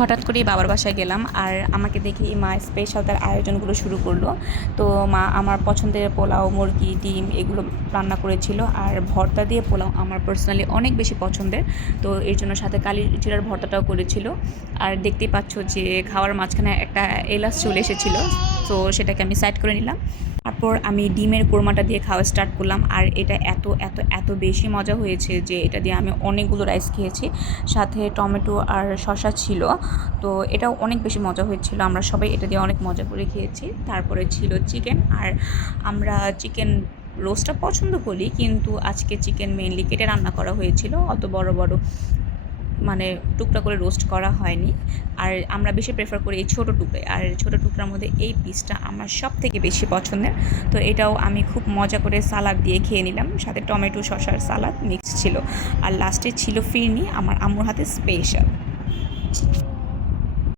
হঠাৎ করেই বাবার বাসায় গেলাম, আর আমাকে দেখেই মা স্পেশাল তার আয়োজনগুলো শুরু করলো। তো মা আমার পছন্দের পোলাও, মুরগি, ডিম এগুলো রান্না করেছিল, আর ভর্তা দিয়ে পোলাও আমার পার্সোনালি অনেক বেশি পছন্দের। তো এর জন্য সাথে কালি জিরার ভর্তাটাও করেছিল। আর দেখতেই পাচ্ছ যে খাওয়ার মাঝখানে একটা এলাচ চলে এসেছিলো, তো সেটাকে আমি সাইড করে নিলাম। তারপর আমি ডিমের কোরমাটা দিয়ে খাওয়া স্টার্ট করলাম, আর এটা এত এত এত বেশি মজা হয়েছে যে এটা দিয়ে আমি অনেকগুলো রাইস খেয়েছি। সাথে টমেটো আর শসা ছিল, তো এটাও অনেক বেশি মজা হয়েছিল। আমরা সবাই এটা দিয়ে অনেক মজা করে খেয়েছি। তারপরে ছিল চিকেন, আর আমরা চিকেন রোস্টটা পছন্দ করি, কিন্তু আজকে চিকেন মেইনলি কেটে রান্না করা হয়েছিল, অত বড় বড় মানে টুকরা করে রোস্ট করা হয়নি। আর আমরা বেশি প্রেফার করি এই ছোটো টুকরে, আর ছোটো টুকরার মধ্যে এই পিসটা আমার সব থেকে বেশি পছন্দের। তো এটাও আমি খুব মজা করে সালাদ দিয়ে খেয়ে নিলাম, সাথে টমেটো শসার সালাদ মিক্স ছিল। আর লাস্টে ছিল ফিরনি, আমার আম্মুর হাতে স্পেশাল।